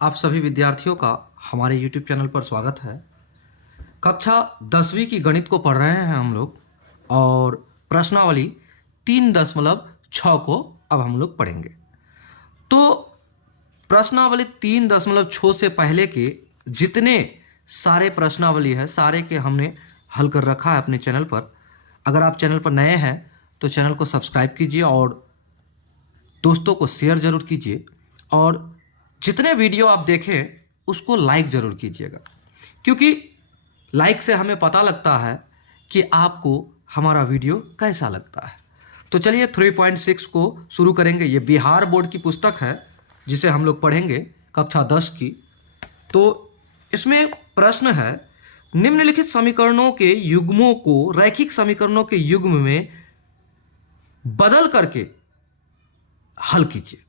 आप सभी विद्यार्थियों का हमारे YouTube चैनल पर स्वागत है। कक्षा 10वीं की गणित को पढ़ रहे हैं हम लोग और प्रश्नावली 3.6 को अब हम लोग पढ़ेंगे। तो प्रश्नावली 3.6 से पहले के जितने सारे प्रश्नावली है सारे के हमने हल कर रखा है अपने चैनल पर। अगर आप चैनल पर नए हैं तो चैनल को सब्सक्राइब कीजिए और दोस्तों को शेयर ज़रूर कीजिए और जितने वीडियो आप देखें उसको लाइक ज़रूर कीजिएगा, क्योंकि लाइक से हमें पता लगता है कि आपको हमारा वीडियो कैसा लगता है। तो चलिए 3.6 को शुरू करेंगे। ये बिहार बोर्ड की पुस्तक है जिसे हम लोग पढ़ेंगे कक्षा 10 की। तो इसमें प्रश्न है, निम्नलिखित समीकरणों के युग्मों को रैखिक समीकरणों के युग्म में बदल करके हल कीजिए।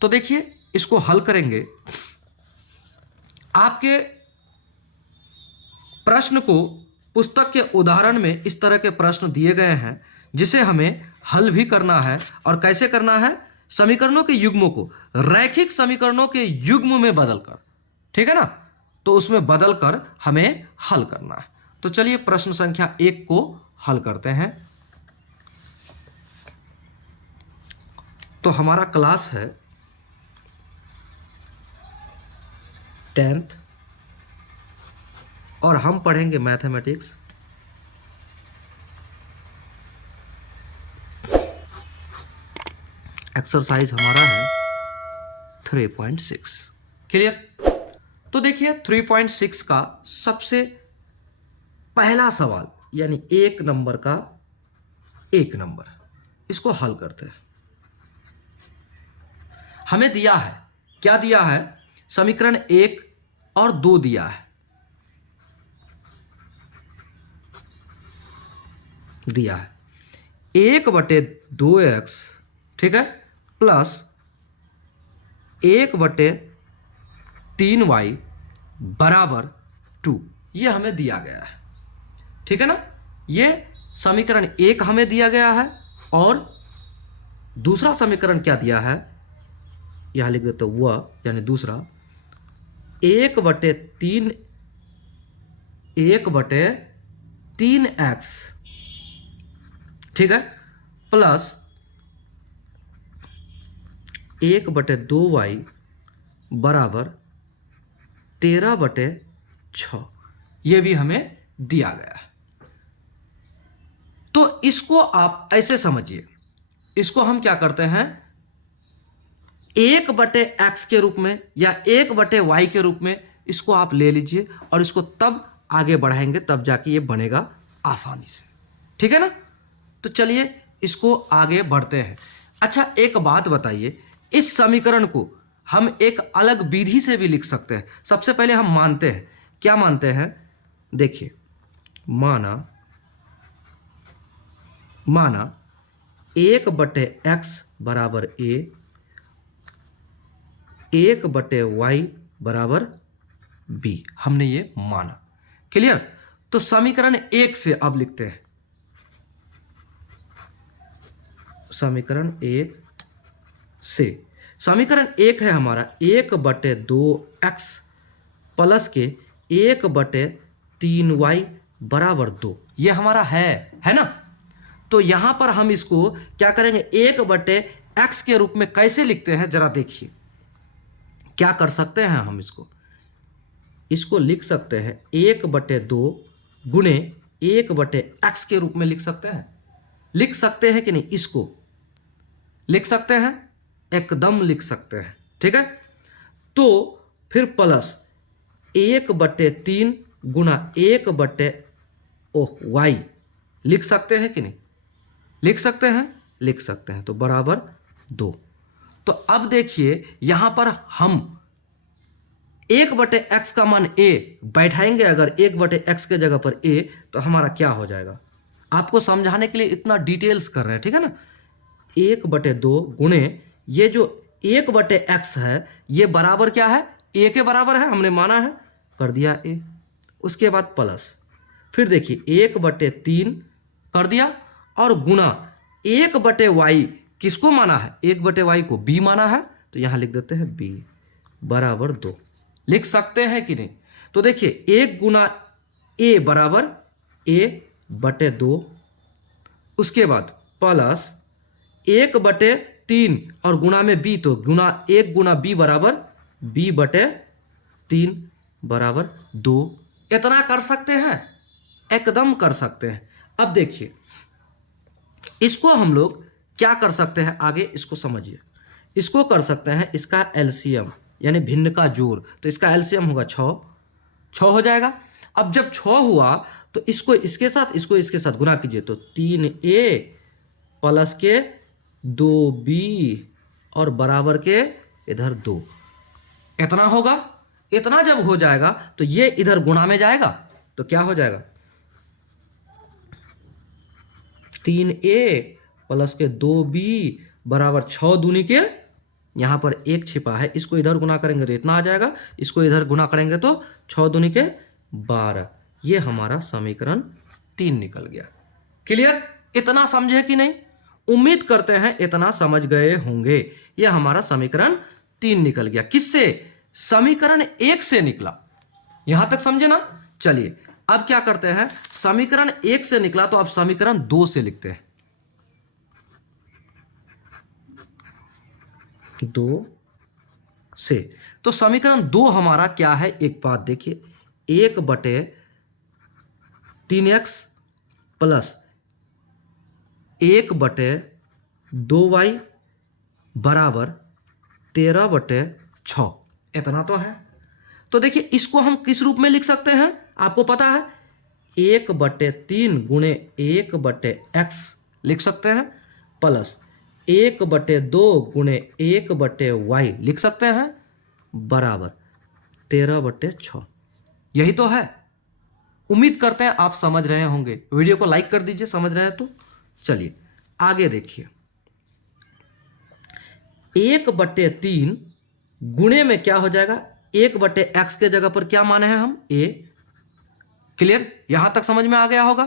तो देखिए, इसको हल करेंगे। आपके प्रश्न को पुस्तक के उदाहरण में इस तरह के प्रश्न दिए गए हैं जिसे हमें हल भी करना है। और कैसे करना है? समीकरणों के युग्मों को रैखिक समीकरणों के युग्म में बदलकर, ठीक है ना? तो उसमें बदलकर हमें हल करना है। तो चलिए प्रश्न संख्या 1 को हल करते हैं। तो हमारा क्लास है 10th और हम पढ़ेंगे मैथमेटिक्स। एक्सरसाइज हमारा है 3.6। क्लियर? तो देखिए 3.6 का सबसे पहला सवाल यानी 1 नंबर का 1 नंबर, इसको हल करते हैं। हमें दिया है, क्या दिया है? समीकरण 1 और 2 दिया है। दिया है 1/2x, ठीक है, प्लस 1/3y बराबर 2। ये हमें दिया गया है, ठीक है ना? ये समीकरण 1 हमें दिया गया है और दूसरा समीकरण क्या दिया है? यहां लिख देते वह, यानी दूसरा 1/3x, ठीक है, प्लस 1/2y बराबर 13/6। ये भी हमें दिया गया है। तो इसको आप ऐसे समझिए, इसको हम क्या करते हैं, 1/x के रूप में या 1/y के रूप में इसको आप ले लीजिए और इसको तब आगे बढ़ाएंगे, तब जाके ये बनेगा आसानी से, ठीक है ना? तो चलिए इसको आगे बढ़ते हैं। अच्छा, एक बात बताइए, इस समीकरण को हम एक अलग विधि से भी लिख सकते हैं। सबसे पहले हम मानते हैं, क्या मानते हैं? देखिए, माना 1/x बराबर a, 1/y बराबर b। हमने ये माना। क्लियर? तो समीकरण 1 से अब लिखते हैं। समीकरण 1 से, समीकरण 1 है हमारा 1/2x प्लस के 1/3y बराबर 2। ये हमारा है ना? तो यहां पर हम इसको क्या करेंगे, 1/x के रूप में कैसे लिखते हैं जरा देखिए। क्या कर सकते हैं हम? इसको लिख सकते हैं 1/2 गुणे 1/x के रूप में लिख सकते हैं। लिख सकते हैं कि नहीं? इसको लिख सकते हैं, एकदम लिख सकते हैं, ठीक है। तो फिर प्लस 1/3 गुना 1/y लिख सकते हैं कि नहीं? लिख सकते हैं, लिख सकते हैं। तो बराबर 2। तो अब देखिए यहां पर हम 1/x का मान a बैठाएंगे। अगर 1/x के जगह पर a, तो हमारा क्या हो जाएगा? आपको समझाने के लिए इतना डिटेल्स कर रहे हैं, ठीक है ना? 1/2 गुणे ये जो 1/x है, ये बराबर क्या है? a के बराबर है, हमने माना है, कर दिया a। उसके बाद प्लस, फिर देखिए 1/3 कर दिया और गुना 1/y, किसको माना है? 1/y को b माना है, तो यहां लिख देते हैं b। बराबर 2 लिख सकते हैं कि नहीं? तो देखिए 1 गुना ए बराबर ए बटे 2, उसके बाद प्लस 1/3 और गुना में बी, तो 1 गुना बी बराबर बी बटे 3 बराबर 2। इतना कर सकते हैं, एकदम कर सकते हैं। अब देखिए इसको हम लोग क्या कर सकते हैं आगे, इसको समझिए। इसको कर सकते हैं इसका एलसीएम यानी भिन्न का जोड़, तो इसका एलसीएम होगा 6 हो जाएगा। अब जब 6 हुआ तो इसको इसके साथ, इसको इसके साथ गुना कीजिए, तो 3a प्लस के 2b और बराबर के इधर 2, इतना होगा। इतना जब हो जाएगा तो ये इधर गुणा में जाएगा, तो क्या हो जाएगा 3a प्लस के 2b बराबर 6 दूनी के, यहां पर 1 छिपा है, इसको इधर गुना करेंगे तो इतना आ जाएगा, इसको इधर गुना करेंगे तो 6 दूनी के 12। ये हमारा समीकरण 3 निकल गया। क्लियर? इतना समझे कि नहीं? उम्मीद करते हैं इतना समझ गए होंगे। यह हमारा समीकरण 3 निकल गया। किससे? समीकरण 1 से निकला। यहां तक समझे ना? चलिए अब क्या करते हैं, समीकरण 1 से निकला तो अब समीकरण 2 से लिखते हैं। 2 से, तो समीकरण 2 हमारा क्या है, एक बात देखिए, 1/3x प्लस 1/2y बराबर 13/6, इतना तो है। तो देखिए इसको हम किस रूप में लिख सकते हैं, आपको पता है 1/3 गुणे 1/x लिख सकते हैं, प्लस 1/2 गुणे 1/y लिख सकते हैं, बराबर 13/6। यही तो है। उम्मीद करते हैं आप समझ रहे होंगे। वीडियो को लाइक कर दीजिए समझ रहे हैं तो। चलिए आगे देखिए, 1/3 गुणे में क्या हो जाएगा, 1/x के जगह पर क्या माने हैं हम, a। क्लियर? यहां तक समझ में आ गया होगा?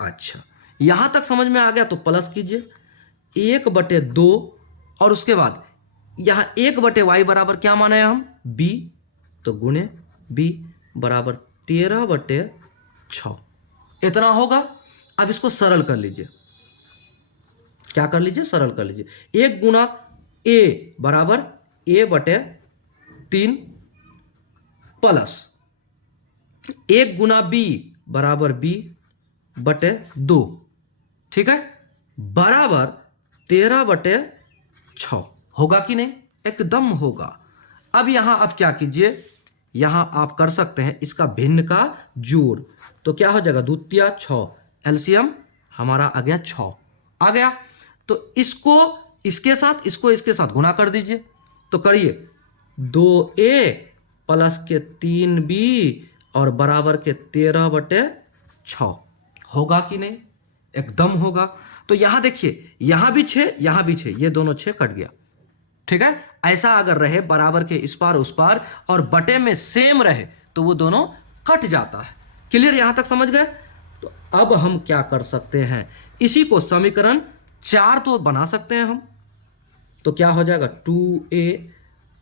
अच्छा, यहां तक समझ में आ गया तो प्लस कीजिए 1/2 और उसके बाद यहां 1/y बराबर क्या माने हैं हम, b, तो गुणे b बराबर 13/6, इतना होगा। अब इसको सरल कर लीजिए। क्या कर लीजिए? सरल कर लीजिए। 1 गुना a बराबर a/3 प्लस 1 गुना b बराबर b/2, ठीक है, बराबर 13/6। होगा कि नहीं? एकदम होगा। अब यहां आप क्या कीजिए, यहां आप कर सकते हैं इसका भिन्न का जोड़, तो क्या हो जाएगा 2 × 6, एलसीएम हमारा आ गया 6 आ गया। तो इसको इसके साथ, इसको इसके साथ गुना कर दीजिए, तो करिए 2a प्लस के 3b और बराबर के 13/6। होगा कि नहीं? एकदम होगा। तो यहां देखिए, यहां भी 6, यहां भी 6, ये दोनों 6 कट गया, ठीक है। ऐसा अगर रहे बराबर के इस पार उस पार और बटे में सेम रहे तो वो दोनों कट जाता है। क्लियर? यहां तक समझ गए? तो अब हम क्या कर सकते हैं, इसी को समीकरण 4 तो बना सकते हैं हम। तो क्या हो जाएगा 2a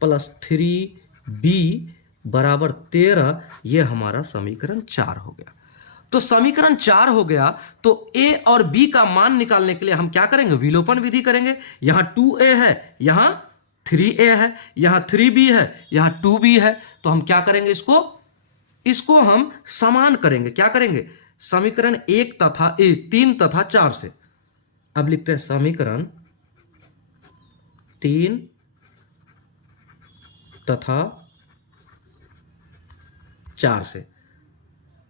प्लस 3b बराबर 13, ये हमारा समीकरण 4 हो गया। तो समीकरण 4 हो गया तो a और b का मान निकालने के लिए हम क्या करेंगे, विलोपन विधि करेंगे। यहां 2a है, यहां 3a है, यहां 3b है, यहां 2b है, तो हम क्या करेंगे, इसको हम समान करेंगे। क्या करेंगे, समीकरण 3 तथा 4 से। अब लिखते हैं समीकरण 3 तथा 4 से।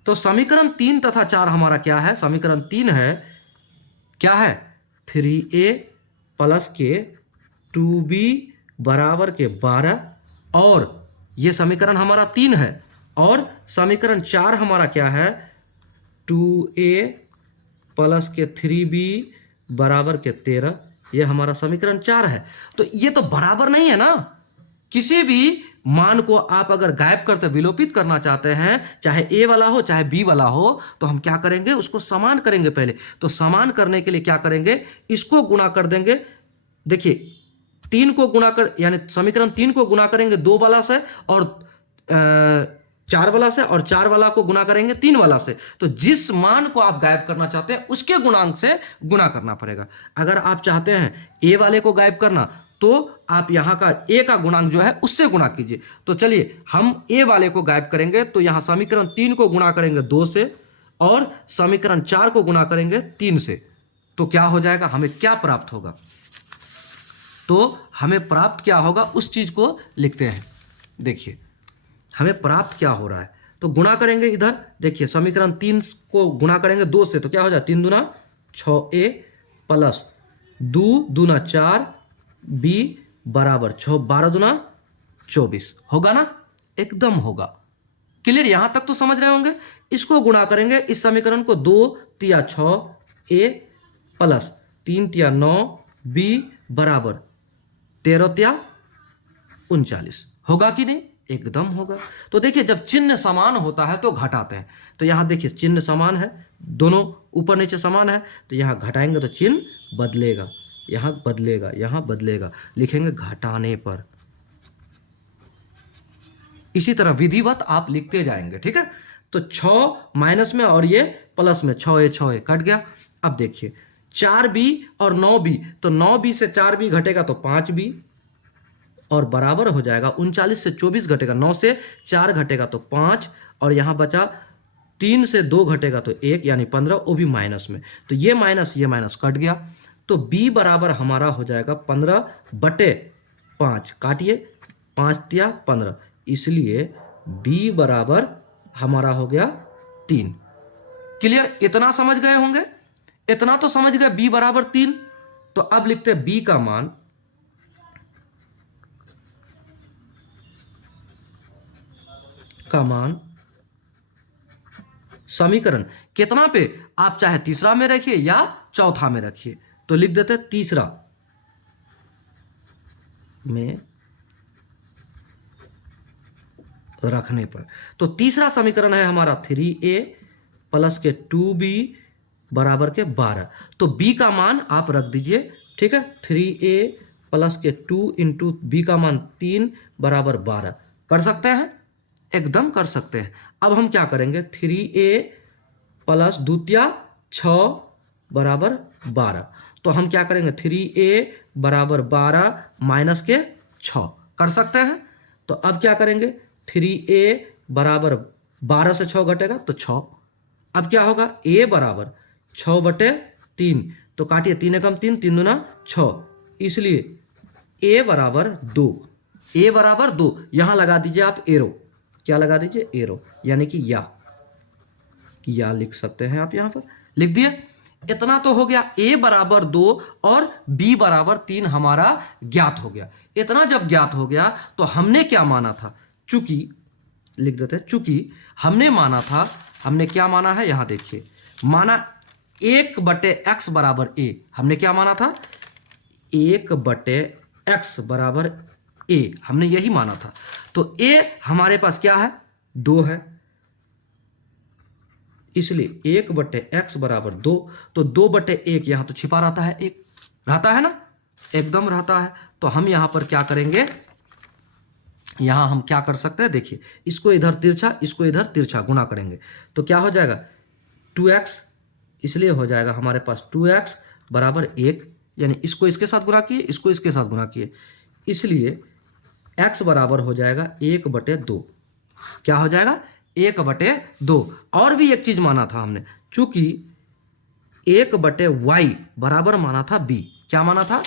तो समीकरण 3 तथा 4 हमारा क्या है, समीकरण 3 है, क्या है, 3a प्लस के 2b बराबर के 12, और ये समीकरण हमारा 3 है, और समीकरण 4 हमारा क्या है, 2a प्लस के 3b बराबर के 13, ये हमारा समीकरण 4 है। तो ये तो बराबर नहीं है ना। किसी भी मान को आप अगर गायब करते, विलोपित करना चाहते हैं, चाहे a वाला हो चाहे b वाला हो, तो हम क्या करेंगे, उसको समान करेंगे पहले। तो समान करने के लिए क्या करेंगे, इसको गुणा कर देंगे। देखिए तीन को गुना कर, यानी समीकरण 3 को गुना करेंगे 2 वाला से और 4 वाला से, और 4 वाला को गुना करेंगे 3 वाला से। तो जिस मान को आप गायब करना चाहते हैं उसके गुणांक से गुना करना पड़ेगा। अगर आप चाहते हैं ए वाले को गायब करना तो आप यहां का ए का गुणांक जो है उससे गुना कीजिए। तो चलिए हम ए वाले को गायब करेंगे, तो यहां समीकरण 3 को गुना करेंगे 2 से और समीकरण 4 को गुना करेंगे 3 से। तो क्या हो जाएगा, हमें क्या प्राप्त होगा? तो हमें प्राप्त क्या होगा उस चीज को लिखते हैं। देखिए हमें प्राप्त क्या हो रहा है, तो गुणा करेंगे इधर। देखिए समीकरण 3 को गुणा करेंगे 2 से, तो क्या हो जाए 3 दूना 6a प्लस 2 दूना 4 b बराबर 6, 12 दूना 24 होगा ना? एकदम होगा। क्लियर? यहां तक तो समझ रहे होंगे। इसको गुणा करेंगे इस समीकरण को, 2 तिया 6a प्लस 3 तिया 9b बराबर 13 तिया 39 होगा कि नहीं? एकदम होगा। तो देखिए जब चिन्ह समान होता है तो घटाते हैं। तो यहां देखिए चिन्ह समान है, दोनों ऊपर नीचे समान है, तो यहां घटाएंगे तो चिन्ह बदलेगा, यहां बदलेगा, यहां बदलेगा, लिखेंगे घटाने पर। इसी तरह विधिवत आप लिखते जाएंगे, ठीक है? तो 6 माइनस में और ये प्लस में, 6a कट गया। अब देखिए 4b और 9b, तो 9b से 4b घटेगा तो 5b और बराबर हो जाएगा 39 से 24 घटेगा, 9 से 4 घटेगा तो 5, और यहां बचा 3 से 2 घटेगा तो 1 यानी 15, वो भी माइनस में। तो ये माइनस कट गया, तो b बराबर हमारा हो जाएगा 15/5। काटिए, 5 तिया 15, इसलिए b बराबर हमारा हो गया 3। क्लियर? इतना समझ गए होंगे, इतना तो समझ गए b बराबर 3। तो अब लिखते हैं b का मान समीकरण कितना पे, आप चाहे तीसरा में रखिए या चौथा में रखिए। तो लिख देते हैं तीसरा में रखने पर। तो तीसरा समीकरण है हमारा 3a प्लस के 2b बराबर के 12। तो b का मान आप रख दीजिए, ठीक है? 3a प्लस के 2 इंटू b का मान 3 बराबर 12। कर सकते हैं? एकदम कर सकते हैं। अब हम क्या करेंगे, 3a प्लस 2 तिया 6 बराबर 12। तो हम क्या करेंगे, 3a बराबर 12 माइनस के 6 कर सकते हैं। तो अब क्या करेंगे, 3a बराबर 12 से 6 घटेगा तो 6। अब क्या होगा, a बराबर 6/3। तो काटिए, 3 एकम 3, 3 दूना 6, इसलिए a बराबर 2। a बराबर 2 यहां लगा दीजिए आप एरो। क्या लगा दीजिए? एरो, यानी कि या लिख सकते हैं आप, यहां पर लिख दिए। इतना तो हो गया, a बराबर 2 और b बराबर 3 हमारा ज्ञात हो गया। इतना जब ज्ञात हो गया तो हमने क्या माना था, चूंकि लिख देते हैं, चूंकि हमने माना था, हमने क्या माना है यहां देखिए, माना 1/x बराबर a। हमने क्या माना था, 1/x बराबर a, हमने यही माना था। तो a हमारे पास क्या है, 2 है, इसलिए 1/x बराबर 2। तो 2/1 यहां तो छिपा रहता है, 1 रहता है ना? एकदम रहता है। तो हम यहां पर क्या करेंगे, यहां हम क्या कर सकते हैं, देखिए इसको इधर तिरछा, इसको इधर तिरछा गुना करेंगे तो क्या हो जाएगा, 2x, इसलिए हो जाएगा हमारे पास 2x बराबर 1, यानी इसको इसके साथ गुना किए, इसको इसके साथ गुना किए, इसलिए x बराबर हो जाएगा 1/2। क्या हो जाएगा, 1/2। और भी एक चीज माना था हमने, चूंकि 1/y बराबर माना था b। क्या माना था,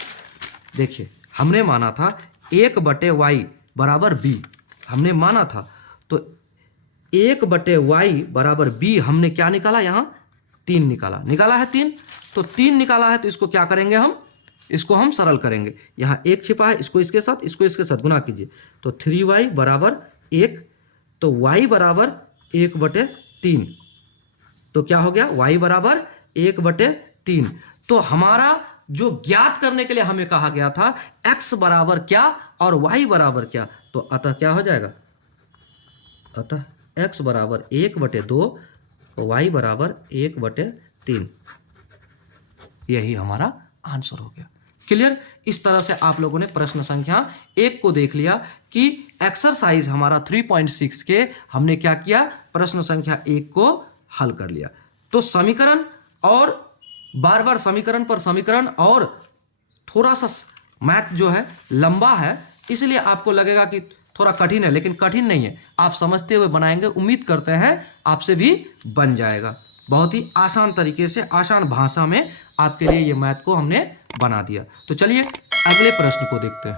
देखिए हमने माना था 1/y बराबर b, हमने माना था। तो 1/y बराबर b हमने क्या निकाला, यहां 3 निकाला है 3। तो 3 निकाला है तो इसको क्या करेंगे हम, इसको हम सरल करेंगे। यहां 1 छिपा है, इसको इसके साथ गुना कीजिए, तो 3y बराबर 1। तो y बराबर 1/3। तो क्या हो गया, y बराबर 1/3। तो हमारा जो ज्ञात करने के लिए हमें कहा गया था, x बराबर क्या और y बराबर क्या, तो अतः क्या हो जाएगा, अतः x बराबर 1/2, y बराबर 1/3। यही हमारा आंसर हो गया। क्लियर। इस तरह से आप लोगों ने प्रश्न संख्या 1 को देख लिया कि एक्सरसाइज हमारा 3.6 के हमने क्या किया, प्रश्न संख्या 1 को हल कर लिया। तो समीकरण और बार बार समीकरण पर समीकरण और थोड़ा सा मैथ जो है लंबा है, इसलिए आपको लगेगा कि थोड़ा कठिन है, लेकिन कठिन नहीं है। आप समझते हुए बनाएंगे, उम्मीद करते हैं आपसे भी बन जाएगा। बहुत ही आसान तरीके से, आसान भाषा में आपके लिए ये मैथ को हमने बना दिया। तो चलिए अगले प्रश्न को देखते हैं।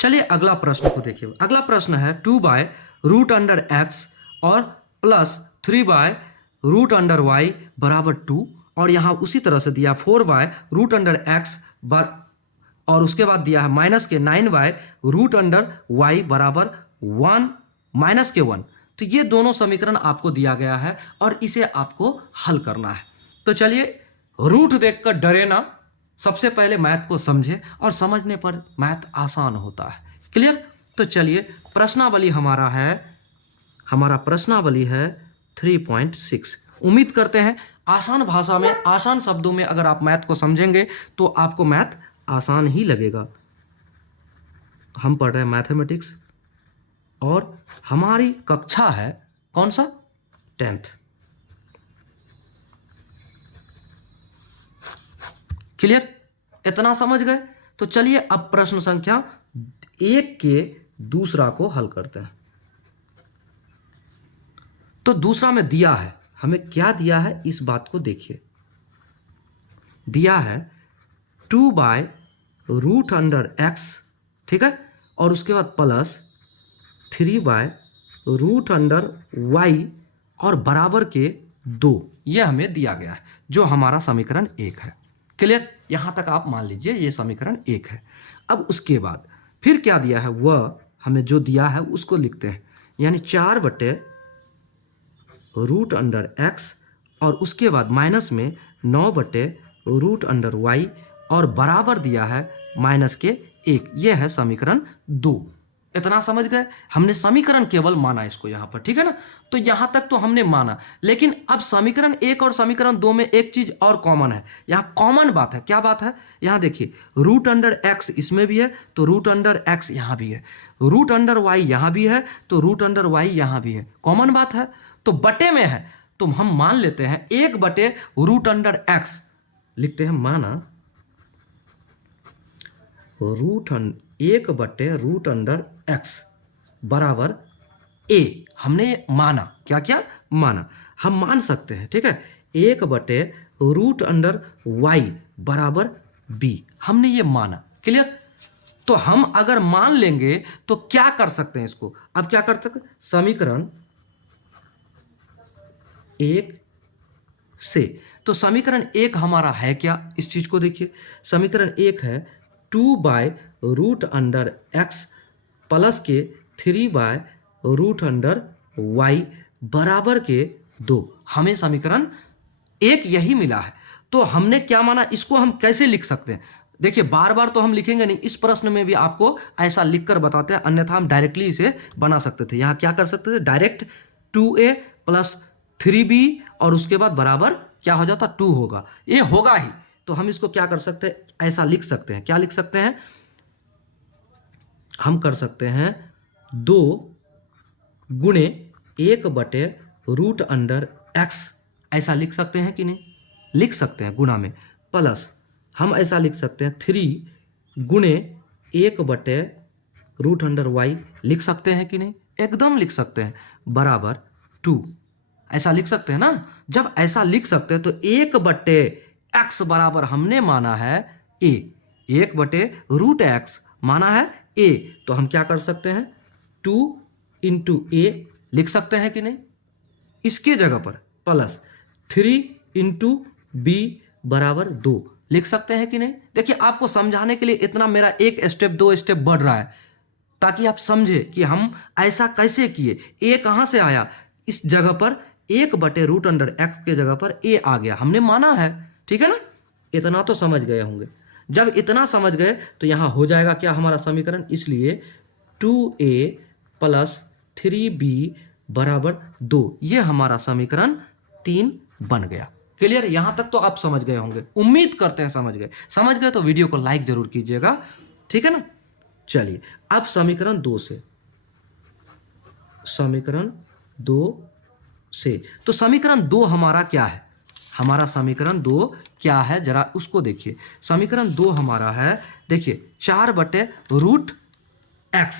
चलिए अगला प्रश्न को देखिए। अगला प्रश्न है 2/√x और प्लस 3/√y बराबर 2, और यहाँ उसी तरह से दिया 4/√x और उसके बाद दिया है माइनस के 9/√y बराबर 1 माइनस के 1। तो ये दोनों समीकरण आपको दिया गया है और इसे आपको हल करना है। तो चलिए, रूट देखकर डरे ना, सबसे पहले मैथ को समझे और समझने पर मैथ आसान होता है। क्लियर। तो चलिए प्रश्नावली हमारा प्रश्नावली है 3.6। उम्मीद करते हैं आसान भाषा में, आसान शब्दों में अगर आप मैथ को समझेंगे तो आपको मैथ आसान ही लगेगा। हम पढ़ रहे हैं मैथमेटिक्स और हमारी कक्षा है कौन सा, 10th। क्लियर, इतना समझ गए। तो चलिए अब प्रश्न संख्या 1 के दूसरा को हल करते हैं। तो दूसरा में दिया है, हमें क्या दिया है इस बात को देखिए। दिया है 2/√x, ठीक है, और उसके बाद प्लस 3/√y और बराबर के 2, ये हमें दिया गया है, जो हमारा समीकरण 1 है। क्लियर, यहां तक आप मान लीजिए ये समीकरण 1 है। अब उसके बाद फिर क्या दिया है, वह हमें जो दिया है उसको लिखते हैं, यानी 4/√x और उसके बाद माइनस में 9/√y और बराबर दिया है माइनस के 1। यह है समीकरण 2। इतना समझ गए। हमने समीकरण केवल माना इसको यहाँ पर, ठीक है ना। तो यहाँ तक तो हमने माना, लेकिन अब समीकरण 1 और समीकरण 2 में एक चीज और कॉमन है। यहाँ कॉमन बात है, क्या बात है, यहाँ देखिए √x इसमें भी है तो √x यहाँ भी है, √y यहाँ भी है तो √y यहाँ भी है। कॉमन बात है, तो बटे में है तो हम मान लेते हैं 1/√x लिखते हैं, माना 1/√x बराबर a। हमने माना, क्या क्या माना, हम मान सकते हैं, ठीक है। 1/√y बराबर b, हमने ये माना। क्लियर। तो हम अगर मान लेंगे तो क्या कर सकते हैं इसको, अब क्या कर सकते हैं, समीकरण 1 से। तो समीकरण 1 हमारा है क्या, इस चीज को देखिए। समीकरण 1 है 2/√x प्लस के 3/√y बराबर के 2। हमें समीकरण 1 यही मिला है। तो हमने क्या माना, इसको हम कैसे लिख सकते हैं। देखिए बार बार तो हम लिखेंगे नहीं, इस प्रश्न में भी आपको ऐसा लिखकर बताते हैं, अन्यथा हम डायरेक्टली इसे बना सकते थे। यहाँ क्या कर सकते थे, डायरेक्ट 2a प्लस 3b और उसके बाद बराबर क्या हो जाता, 2 होगा, ये होगा ही। तो हम इसको क्या कर सकते हैं, ऐसा लिख सकते हैं। क्या लिख सकते हैं, हम कर सकते हैं 2 गुणे 1/√x, ऐसा लिख सकते हैं कि नहीं, लिख सकते हैं गुणा में, प्लस हम ऐसा लिख सकते हैं 3 गुणे 1/√y, लिख सकते हैं कि नहीं, एकदम लिख सकते हैं, बराबर 2, ऐसा लिख सकते हैं ना। जब ऐसा लिख सकते हैं तो 1/x बराबर हमने माना है a, 1/√x माना है a, तो हम क्या कर सकते हैं 2 × a लिख सकते हैं कि नहीं, इसके जगह पर प्लस 3 × b बराबर 2 लिख सकते हैं कि नहीं। देखिए आपको समझाने के लिए इतना मेरा एक स्टेप 2 स्टेप बढ़ रहा है, ताकि आप समझे कि हम ऐसा कैसे किए। a कहां से आया, इस जगह पर 1/√x के जगह पर a आ गया, हमने माना है, ठीक है ना। इतना तो समझ गए होंगे। जब इतना समझ गए तो यहां हो जाएगा क्या हमारा समीकरण, इसलिए 2a प्लस 3b बराबर 2, ये हमारा समीकरण 3 बन गया। क्लियर? यहां तक तो आप समझ गए होंगे, उम्मीद करते हैं समझ गए। समझ गए तो वीडियो को लाइक जरूर कीजिएगा, ठीक है ना। चलिए अब समीकरण 2 से, समीकरण 2 से, तो समीकरण 2 हमारा क्या है? हमारा समीकरण 2 क्या है जरा उसको देखिए। समीकरण 2 हमारा है, देखिए 4/√x,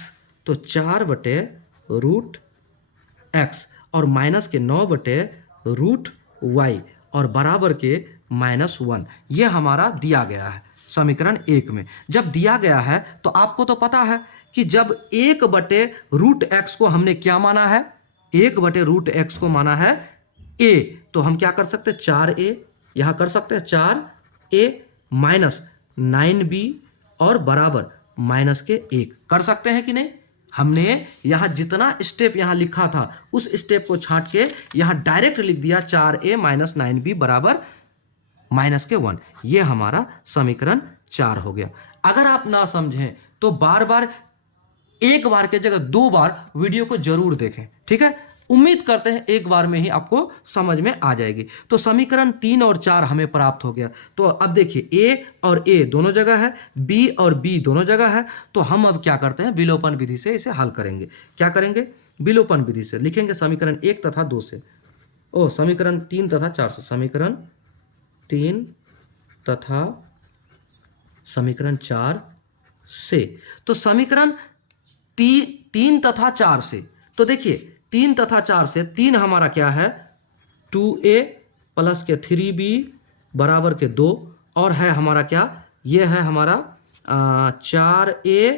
तो 4/√x और माइनस के 9/√y और बराबर के -1, ये हमारा दिया गया है समीकरण 1 में। जब दिया गया है तो आपको तो पता है कि जब 1/√x को हमने क्या माना है, 1/√x को माना है a, तो हम क्या कर सकते हैं, 4a यहां कर सकते हैं, 4a माइनस 9b और बराबर -1 कर सकते हैं कि नहीं। हमने यहां जितना स्टेप यहां लिखा था उस स्टेप को छांट के यहां डायरेक्ट लिख दिया 4a माइनस 9b बराबर -1। ये हमारा समीकरण 4 हो गया। अगर आप ना समझें तो बार बार, एक बार के जगह 2 बार वीडियो को जरूर देखें, ठीक है। उम्मीद करते हैं एक बार में ही आपको समझ में आ जाएगी। तो समीकरण 3 और 4 हमें प्राप्त हो गया। तो अब देखिए a और a दोनों जगह है, b और b दोनों जगह है, तो हम अब क्या करते हैं, विलोपन विधि से इसे हल करेंगे। क्या करेंगे, विलोपन विधि से लिखेंगे समीकरण 1 तथा 2 से, समीकरण 3 तथा 4 से, समीकरण 3 तथा समीकरण 4 से। तो समीकरण 3 तथा 4 से, तो देखिए 3 तथा 4 से, 3 हमारा क्या है, 2a प्लस के 3b बराबर के 2, और है हमारा क्या, ये है हमारा 4a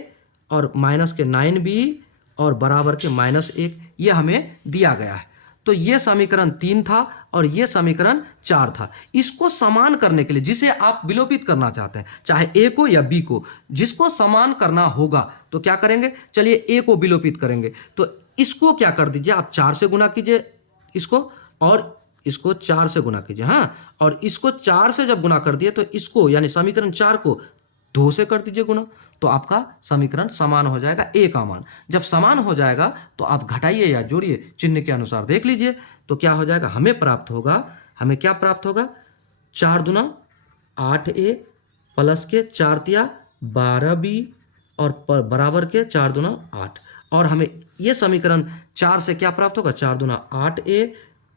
और माइनस के 9b और बराबर के -1, ये हमें दिया गया है। तो ये समीकरण 3 था और ये समीकरण 4 था। इसको समान करने के लिए, जिसे आप विलोपित करना चाहते हैं, चाहे a को या b को, जिसको समान करना होगा तो क्या करेंगे, चलिए a को विलोपित करेंगे। तो इसको क्या कर दीजिए आप, 4 से गुना कीजिए इसको, और इसको 4 से गुना कीजिए, हाँ, और इसको 4 से जब गुना कर दिए तो इसको यानी समीकरण 4 को 2 से कर दीजिए गुना, तो आपका समीकरण समान हो जाएगा, a का मान। जब समान हो जाएगा तो आप घटाइए या जोड़िए, चिन्ह के अनुसार देख लीजिए, तो क्या हो जाएगा, हमें प्राप्त होगा, हमें क्या प्राप्त होगा, 4 दूना 8a प्लस के 4 तिया 12b और बराबर के 4 दूना 8, और हमें ये समीकरण 4 से क्या प्राप्त होगा, 4 दूना 8a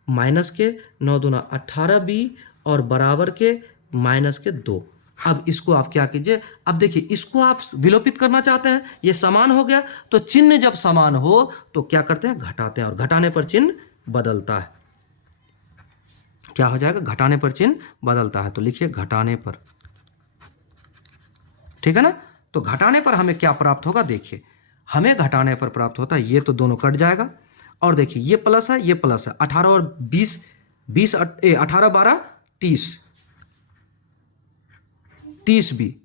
माइनस के 9 दूना 18b और बराबर के -2। अब इसको आप क्या कीजिए, अब देखिए इसको आप विलोपित करना चाहते हैं, ये समान हो गया, तो चिन्ह जब समान हो तो क्या करते हैं, घटाते हैं, और घटाने पर चिन्ह बदलता है। क्या हो जाएगा, घटाने पर चिन्ह बदलता है, तो लिखिए घटाने पर, ठीक है ना। तो घटाने पर हमें क्या प्राप्त होगा, देखिए हमें घटाने पर प्राप्त होता है, ये तो दोनों कट जाएगा, और देखिए ये प्लस है, ये प्लस है, 18 और 20, 18 12 30, 30 भी,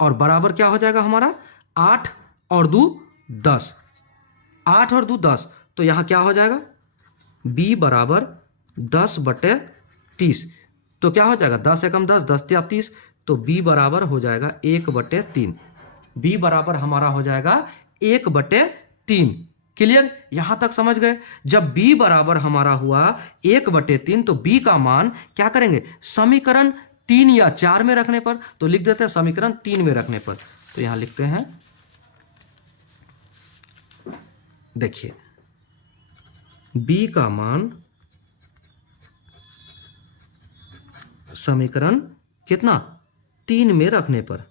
और बराबर क्या हो जाएगा हमारा, 8 और 2 10, 8 और 2 10, तो यहां क्या हो जाएगा, b बराबर 10/30, तो क्या हो जाएगा, 10 एकम 10, 10 तिया 30, तो b बराबर हो जाएगा 1/3, b बराबर हमारा हो जाएगा 1/3। क्लियर, यहां तक समझ गए। जब b बराबर हमारा हुआ 1/3, तो b का मान क्या करेंगे, समीकरण 3 या 4 में रखने पर, तो लिख देते हैं समीकरण 3 में रखने पर, तो यहां लिखते हैं, देखिए b का मान समीकरण कितना, 3 में रखने पर,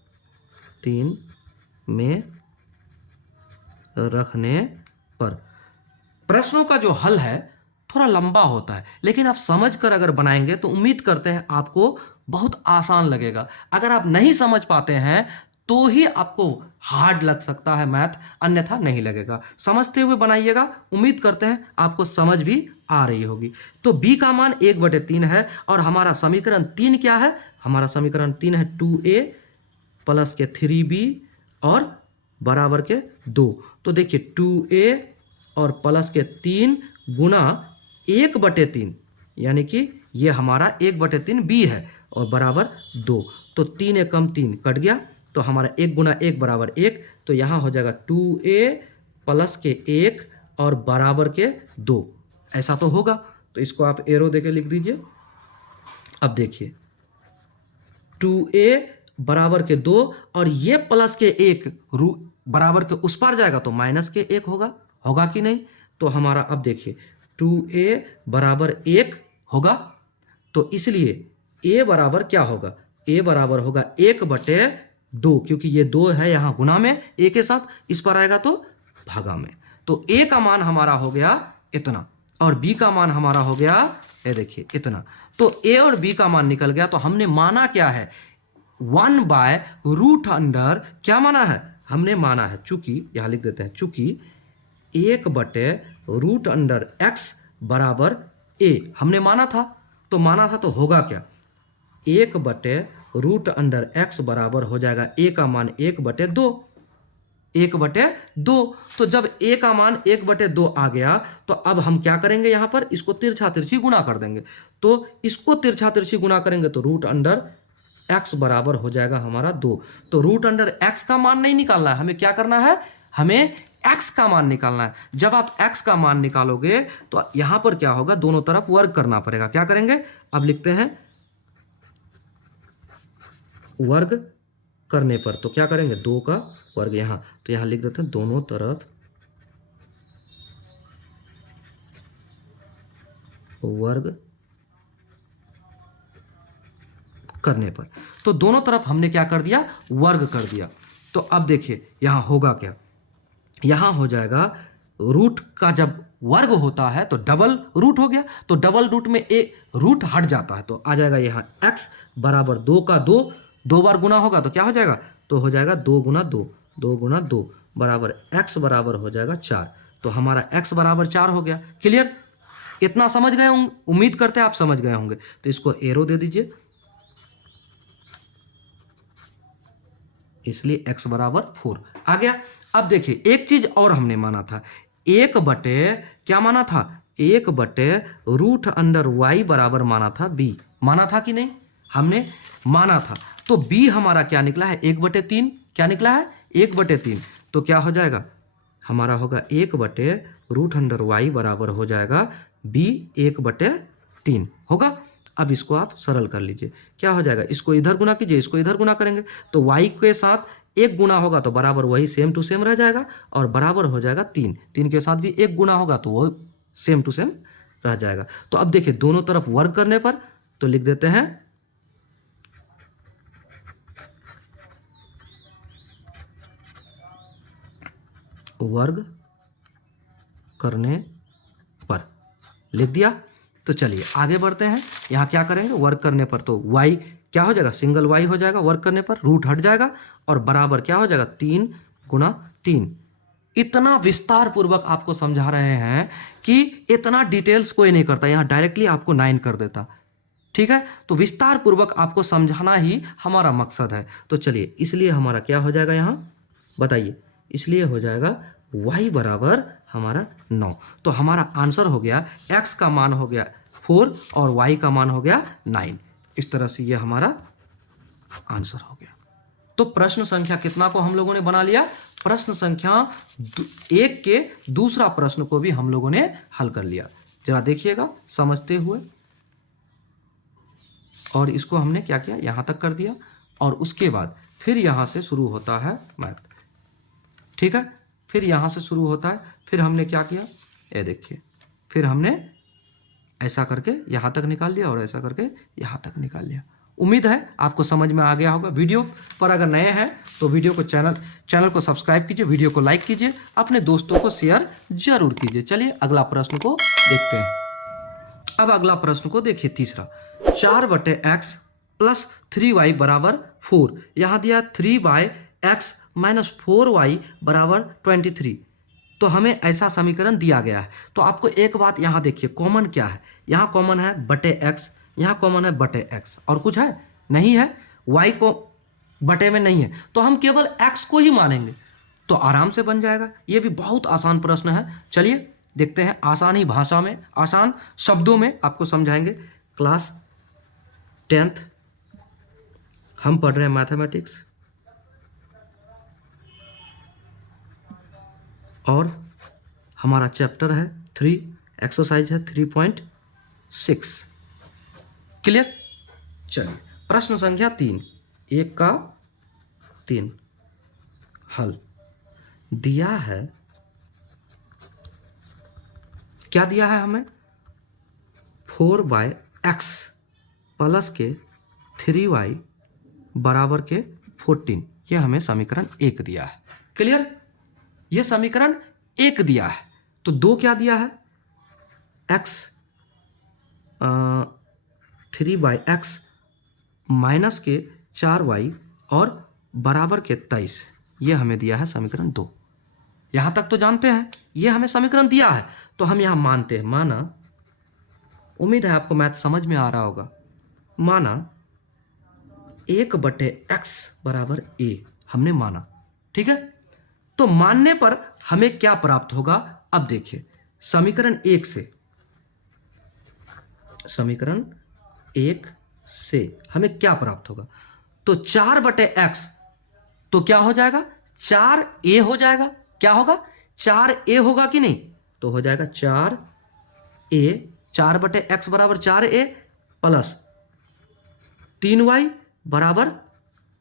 3 में रखने पर। प्रश्नों का जो हल है थोड़ा लंबा होता है, लेकिन आप समझकर अगर बनाएंगे तो उम्मीद करते हैं आपको बहुत आसान लगेगा। अगर आप नहीं समझ पाते हैं तो ही आपको हार्ड लग सकता है मैथ, अन्यथा नहीं लगेगा। समझते हुए बनाइएगा, उम्मीद करते हैं आपको समझ भी आ रही होगी। तो b का मान 1/3 है, और हमारा समीकरण 3 क्या है, हमारा समीकरण 3 है 2a प्लस के 3b और बराबर के 2। तो देखिए 2a और प्लस के 3 गुना 1/3, यानी कि ये हमारा 1/3 b है, और बराबर 2, तो 3 एकम 3 कट गया, तो हमारा 1 गुना 1 बराबर 1, तो यहाँ हो जाएगा 2a प्लस के 1 और बराबर के 2, ऐसा तो होगा। तो इसको आप एरो देके लिख दीजिए, अब देखिए 2a बराबर के 2 और ये प्लस के 1 बराबर के उस पार जाएगा तो माइनस के 1 होगा, होगा कि नहीं? तो हमारा अब देखिए 2a बराबर 1 होगा, तो इसलिए a बराबर क्या होगा? a बराबर होगा 1/2, क्योंकि ये 2 है यहाँ गुना में a के साथ, इस पर आएगा तो भागा में। तो a का मान हमारा हो गया इतना और b का मान हमारा हो गया ये देखिए इतना। तो a और b का मान निकल गया। तो हमने माना क्या है? 1/√, क्या माना है? हमने माना है, चूंकि यहां लिख देते हैं, चूंकि 1/√x बराबर a हमने माना था, तो होगा क्या? 1/√x बराबर हो जाएगा a का मान 1/2, 1/2। तो जब a का मान 1/2 आ गया तो अब हम क्या करेंगे? यहां पर इसको तिरछा तिरछी गुना कर देंगे। तो इसको तिरछा तिरछी गुना करेंगे तो √x बराबर हो जाएगा हमारा 2। तो √x का मान नहीं निकालना है, हमें क्या करना है? हमें x का मान निकालना है। जब आप x का मान निकालोगे तो यहां पर क्या होगा? दोनों तरफ वर्ग करना पड़ेगा। क्या करेंगे? अब लिखते हैं वर्ग करने पर, तो क्या करेंगे? 2 का वर्ग यहां, तो यहां लिख देते हैं दोनों तरफ वर्ग करने पर। तो दोनों तरफ हमने क्या कर दिया? वर्ग कर दिया। तो अब देखिए यहां होगा क्या? यहां हो जाएगा रूट का जब वर्ग होता है तो डबल रूट हो गया, तो डबल रूट में ए रूट हट जाता है, तो आ जाएगा यहां x बराबर 2 का 2, 2 बार गुना होगा तो क्या हो जाएगा? तो हो जाएगा 2 गुना 2, 2 गुना 2 बराबर x बराबर हो जाएगा 4। तो हमारा x बराबर 4 हो गया। क्लियर? इतना समझ गए होंगे, उम्मीद करते हैं आप समझ गए होंगे। तो इसको एरो दे दीजिए, इसलिए x बराबर 4 आ गया। अब देखिए एक चीज और हमने माना था, 1/, क्या माना था? 1/√y बराबर माना था b। माना था कि नहीं? हमने माना था। तो b हमारा क्या निकला है? 1/3। क्या निकला है? 1/3। तो क्या हो जाएगा? हमारा होगा 1/√y बराबर हो जाएगा b 1/3 होगा। अब इसको आप सरल कर लीजिए, क्या हो जाएगा? इसको इधर गुना कीजिए, इसको इधर गुना करेंगे तो y के साथ 1 गुना होगा तो बराबर वही सेम टू सेम रह जाएगा, और बराबर हो जाएगा 3। 3 के साथ भी 1 गुना होगा तो वो सेम टू सेम रह जाएगा। तो अब देखिए दोनों तरफ वर्ग करने पर, तो लिख देते हैं वर्ग करने पर, लिख दिया। तो चलिए आगे बढ़ते हैं। यहां क्या करेंगे? वर्ग करने पर तो y क्या हो जाएगा? सिंगल y हो जाएगा वर्ग करने पर, रूट हट जाएगा और बराबर क्या हो जाएगा? 3 गुना 3। इतना विस्तार पूर्वक आपको समझा रहे हैं कि इतना डिटेल्स कोई नहीं करता, यहां डायरेक्टली आपको 9 कर देता। ठीक है? तो विस्तार पूर्वक आपको समझाना ही हमारा मकसद है। तो चलिए, इसलिए हमारा क्या हो जाएगा यहां बताइए? इसलिए हो जाएगा y बराबर हमारा 9। तो हमारा आंसर हो गया, x का मान हो गया 4 और y का मान हो गया 9। इस तरह से ये हमारा आंसर हो गया। तो प्रश्न संख्या कितना को हम लोगों ने बना लिया? प्रश्न संख्या 1 के दूसरा प्रश्न को भी हम लोगों ने हल कर लिया। जरा देखिएगा समझते हुए। और इसको हमने क्या किया? यहां तक कर दिया और उसके बाद फिर यहां से शुरू होता है मैथ। ठीक है? फिर यहां से शुरू होता है, फिर हमने क्या किया? ये देखिए, फिर हमने ऐसा करके यहां तक निकाल लिया और ऐसा करके यहां तक निकाल लिया। उम्मीद है आपको समझ में आ गया होगा। वीडियो पर अगर नए हैं तो वीडियो को चैनल को सब्सक्राइब कीजिए, वीडियो को लाइक कीजिए, अपने दोस्तों को शेयर जरूर कीजिए। चलिए अगला प्रश्न को देखते हैं। अब अगला प्रश्न को देखिए, तीसरा, 4/x प्लस 3y बराबर 4। यहां दिया 3/x माइनस 4y बराबर 23। तो हमें ऐसा समीकरण दिया गया है। तो आपको एक बात यहां देखिए, कॉमन क्या है? यहां कॉमन है बटे x, यहां कॉमन है बटे x, और कुछ है? नहीं है। y को बटे में नहीं है, तो हम केवल x को ही मानेंगे तो आराम से बन जाएगा। ये भी बहुत आसान प्रश्न है। चलिए देखते हैं, आसान ही भाषा में, आसान शब्दों में आपको समझाएंगे। क्लास 10th हम पढ़ रहे हैं मैथमेटिक्स, और हमारा चैप्टर है 3, एक्सरसाइज है 3.6। क्लियर? चलिए प्रश्न संख्या 3, 1 का 3 हल दिया है। क्या दिया है हमें? 4/x प्लस के 3y बराबर के 14, ये हमें समीकरण 1 दिया है। क्लियर? ये समीकरण 1 दिया है। तो 2 क्या दिया है? x 3/x माइनस के 4y और बराबर के 23, ये हमें दिया है समीकरण 2। यहां तक तो जानते हैं, ये हमें समीकरण दिया है तो हम यहां मानते हैं। माना, उम्मीद है आपको मैथ समझ में आ रहा होगा। माना 1/x बराबर a हमने माना, ठीक है। तो मानने पर हमें क्या प्राप्त होगा? अब देखिए समीकरण 1 से हमें क्या प्राप्त होगा? तो 4/x तो क्या हो जाएगा? 4a हो जाएगा। क्या होगा? 4a होगा कि नहीं? तो हो जाएगा 4a, 4/x बराबर 4a प्लस 3y बराबर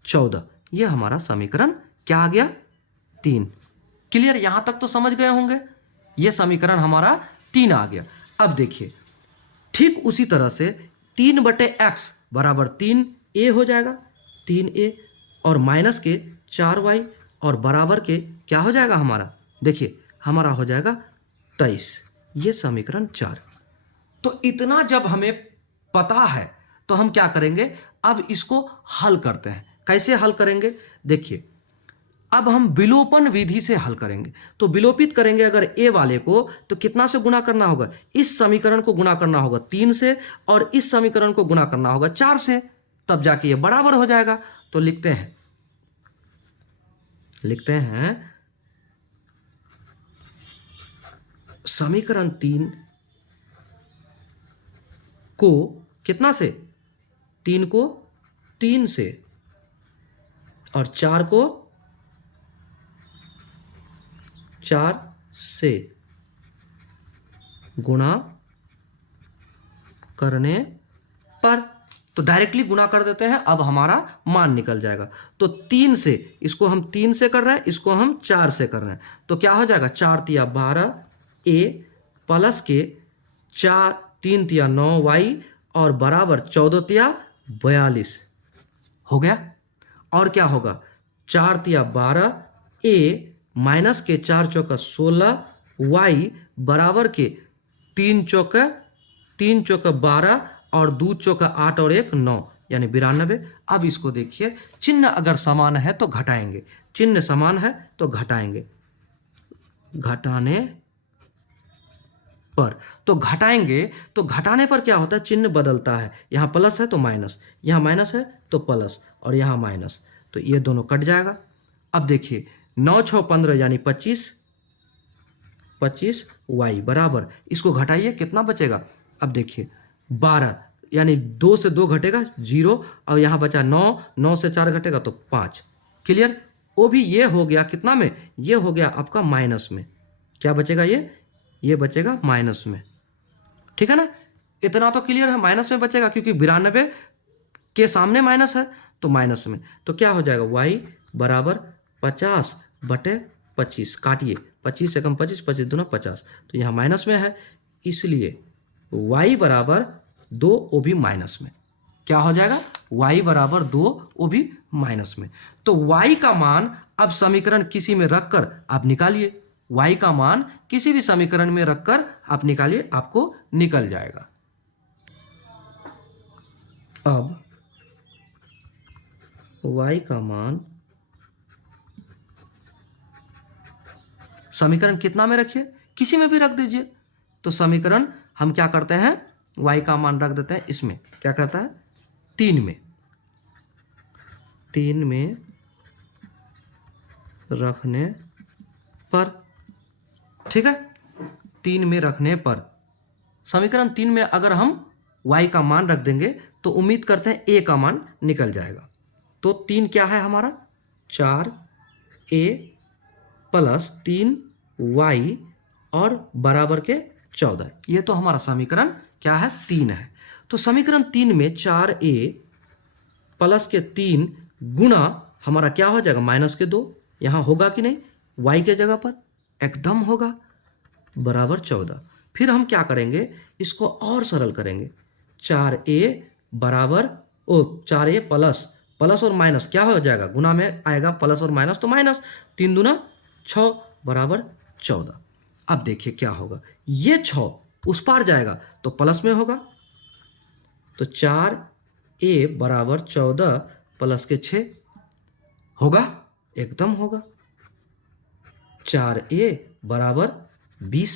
14, ये हमारा समीकरण क्या आ गया? 3। क्लियर? यहां तक तो समझ गए होंगे। ये समीकरण हमारा 3 आ गया। अब देखिए ठीक उसी तरह से 3/x बराबर 3a हो जाएगा, 3a और माइनस के 4y और बराबर के क्या हो जाएगा हमारा? देखिए हमारा हो जाएगा 23, ये समीकरण 4। तो इतना जब हमें पता है तो हम क्या करेंगे? अब इसको हल करते हैं। कैसे हल करेंगे? देखिए अब हम विलोपन विधि से हल करेंगे। तो विलोपित करेंगे अगर a वाले को तो कितना से गुणा करना होगा? इस समीकरण को गुणा करना होगा 3 से और इस समीकरण को गुणा करना होगा 4 से, तब जाके ये बराबर हो जाएगा। तो लिखते हैं समीकरण 3 को कितना से? 3 को 3 से और 4 को 4 से गुणा करने पर, तो डायरेक्टली गुणा कर देते हैं। अब हमारा मान निकल जाएगा। तो 3 से, इसको हम 3 से कर रहे हैं, इसको हम 4 से कर रहे हैं, तो क्या हो जाएगा? 4 तिया 12a प्लस के 3 तिया 9y और बराबर 14 तिया 42 हो गया। और क्या होगा? 4 तिया 12a माइनस के 4 चौका 16y बराबर के 3 चौका 12 और 2 चौका 8 और 1 9, यानी 92। अब इसको देखिए, चिन्ह अगर समान है तो घटाएंगे, चिन्ह समान है तो घटाएंगे, घटाने पर। तो घटाएंगे तो घटाने पर क्या होता है? चिन्ह बदलता है। यहाँ प्लस है तो माइनस, यहाँ माइनस है तो प्लस और यहाँ माइनस, तो ये दोनों कट जाएगा। अब देखिए 9 6 15 यानी 25 y बराबर, इसको घटाइए कितना बचेगा? अब देखिए 12 यानी 2 से 2 घटेगा 0 और यहाँ बचा 9 से 4 घटेगा तो 5। क्लियर? वो भी ये हो गया कितना में? ये हो गया आपका माइनस में। क्या बचेगा? ये बचेगा माइनस में, ठीक है ना? इतना तो क्लियर है, माइनस में बचेगा क्योंकि 92 के सामने माइनस है तो माइनस में। तो क्या हो जाएगा? y बराबर 50/25, काटिए 25 से कम 25, 25 दूना 50, तो यहाँ माइनस में है, इसलिए y बराबर 2, वो भी माइनस में। क्या हो जाएगा? y बराबर 2, वो भी माइनस में। तो y का मान अब समीकरण किसी में रखकर आप निकालिए, y का मान किसी भी समीकरण में रखकर आप निकालिए, आपको निकल जाएगा। अब y का मान समीकरण कितना में रखिए? किसी में भी रख दीजिए। तो समीकरण हम क्या करते हैं? y का मान रख देते हैं इसमें, क्या करता है? 3 में, 3 में रखने पर, ठीक है? 3 में रखने पर समीकरण 3 में अगर हम y का मान रख देंगे तो उम्मीद करते हैं a का मान निकल जाएगा। तो 3 क्या है हमारा? 4a प्लस 3y और बराबर के 14, ये तो हमारा समीकरण क्या है? 3 है। तो समीकरण 3 में 4a प्लस के 3 गुना हमारा क्या हो जाएगा, -2। यहाँ होगा कि नहीं, y के जगह पर एकदम होगा, बराबर 14। फिर हम क्या करेंगे, इसको और सरल करेंगे। 4a बराबर 4a प्लस और माइनस क्या हो जाएगा, गुना में आएगा प्लस और माइनस, तो माइनस 3 दूना 6 बराबर 14। अब देखिए क्या होगा, ये 6 उस पार जाएगा तो प्लस में होगा, तो 4a बराबर 14 प्लस के 6 होगा, एकदम होगा। 4a बराबर 20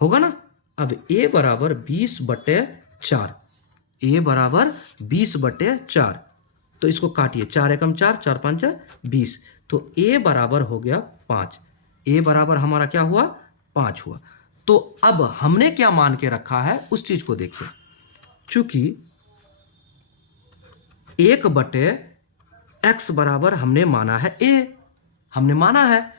होगा ना। अब a बराबर 20/4, a बराबर 20/4, तो इसको काटिए, 4 एकम 4, 4 5 20, तो a बराबर हो गया 5। a बराबर हमारा क्या हुआ, 5 हुआ। तो अब हमने क्या मान के रखा है उस चीज को देखिए, चूंकि 1/x बराबर हमने माना है a, हमने माना है,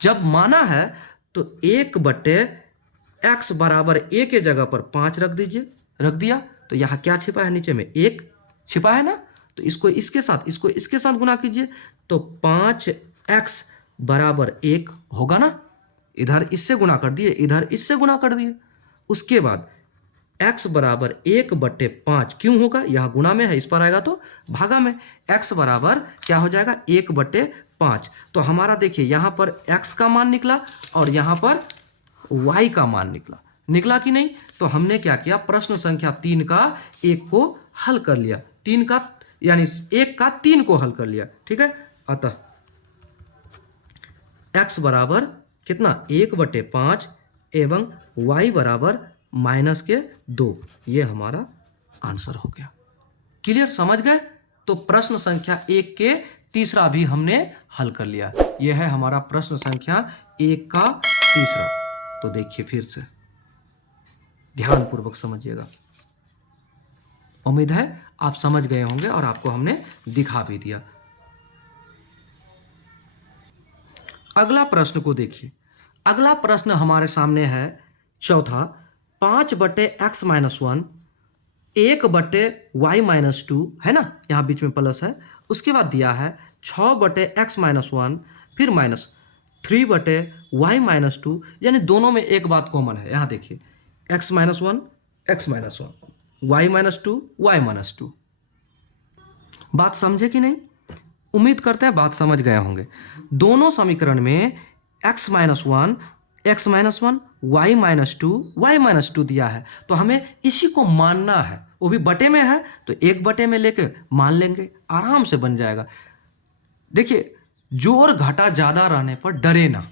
जब माना है तो 1/x बराबर a के जगह पर 5 रख दीजिए, रख दिया, तो यहां क्या छिपा है, नीचे में 1 छिपा है ना, तो इसको इसके साथ गुना कीजिए, तो 5x बराबर 1 होगा ना। इधर इससे गुना कर दिए, इधर इससे गुना कर दिए। उसके बाद x बराबर 1/5 क्यों होगा, यहां गुना में है, इस पर आएगा तो भागा में, x बराबर क्या हो जाएगा, 1/5। तो हमारा देखिए यहां पर x का मान निकला और यहां पर y का मान निकला कि नहीं। तो हमने क्या किया, प्रश्न संख्या 3 का 1 को हल कर लिया, 3 का यानी 1 का 3 को हल कर लिया, ठीक है। अतः x बराबर कितना, 1/5 एवं y बराबर -2, ये हमारा आंसर हो गया। क्लियर, समझ गए। तो प्रश्न संख्या 1 के तीसरा भी हमने हल कर लिया। यह है हमारा प्रश्न संख्या 1 का तीसरा। तो देखिए फिर से ध्यान पूर्वक समझिएगा, उम्मीद है आप समझ गए होंगे और आपको हमने दिखा भी दिया। अगला प्रश्न को देखिए, अगला प्रश्न हमारे सामने है चौथा, 5/x - 1 1/y - 2 है ना, यहां बीच में प्लस है। उसके बाद दिया है 6/x - 1 फिर माइनस 3/y - 2, यानी दोनों में एक बात कॉमन है। यहां देखिए x - 1 x - 1 y - 2 y - 2। बात समझे कि नहीं, उम्मीद करते हैं बात समझ गए होंगे। दोनों समीकरण में x - 1 x - 1 y - 2 y - 2 दिया है, तो हमें इसी को मानना है, वो भी बटे में है तो 1/, में लेके मान लेंगे, आराम से बन जाएगा। देखिए जोर घाटा ज्यादा रहने पर डरे ना,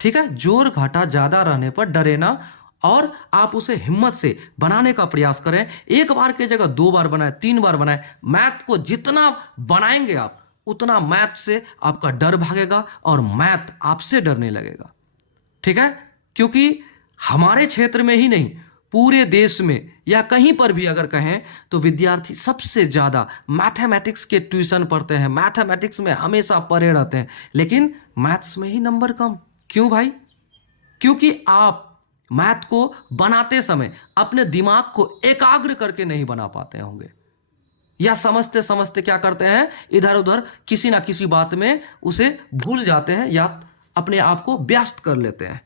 ठीक है, जोर घाटा ज्यादा रहने पर डरे ना, और आप उसे हिम्मत से बनाने का प्रयास करें। एक बार की जगह 2 बार बनाए, 3 बार बनाए। मैथ को जितना बनाएंगे आप, उतना मैथ से आपका डर भागेगा और मैथ आपसे डरने लगेगा, ठीक है। क्योंकि हमारे क्षेत्र में ही नहीं, पूरे देश में या कहीं पर भी अगर कहें तो विद्यार्थी सबसे ज्यादा मैथमेटिक्स के ट्यूशन पढ़ते हैं, मैथमेटिक्स में हमेशा पढ़े रहते हैं, लेकिन मैथ्स में ही नंबर कम। क्यों भाई, क्योंकि आप मैथ को बनाते समय अपने दिमाग को एकाग्र करके नहीं बना पाते होंगे, या समझते समझते क्या करते हैं, इधर उधर किसी ना किसी बात में उसे भूल जाते हैं या अपने आप को व्यस्त कर लेते हैं।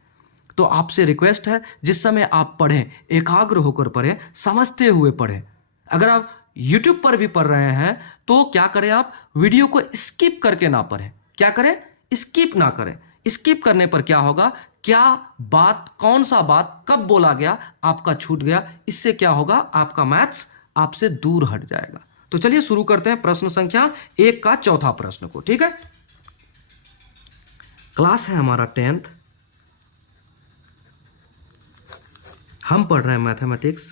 तो आपसे रिक्वेस्ट है, जिस समय आप पढ़ें एकाग्र होकर पढ़ें, समझते हुए पढ़ें। अगर आप YouTube पर भी पढ़ रहे हैं तो क्या करें, आप वीडियो को स्किप करके ना पढ़ें। क्या करें, स्किप ना करें। स्किप करने पर क्या होगा, क्या बात, कौन सा बात कब बोला गया, आपका छूट गया। इससे क्या होगा, आपका मैथ्स आपसे दूर हट जाएगा। तो चलिए शुरू करते हैं प्रश्न संख्या 1 का चौथा प्रश्न को, ठीक है। क्लास है हमारा 10th, हम पढ़ रहे हैं मैथमेटिक्स,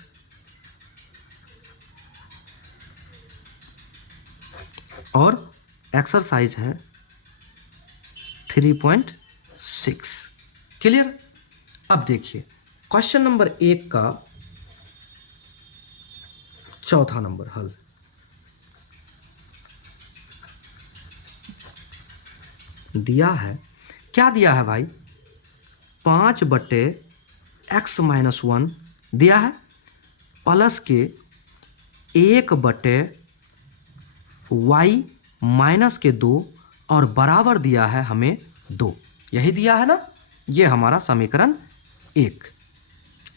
और एक्सरसाइज है 3.6। क्लियर। अब देखिए क्वेश्चन नंबर 1 का चौथा नंबर हल। दिया है, क्या दिया है भाई, 5/x - 1 दिया है, प्लस के 1/y y माइनस के 2 और बराबर दिया है हमें 2, यही दिया है ना, ये हमारा समीकरण 1।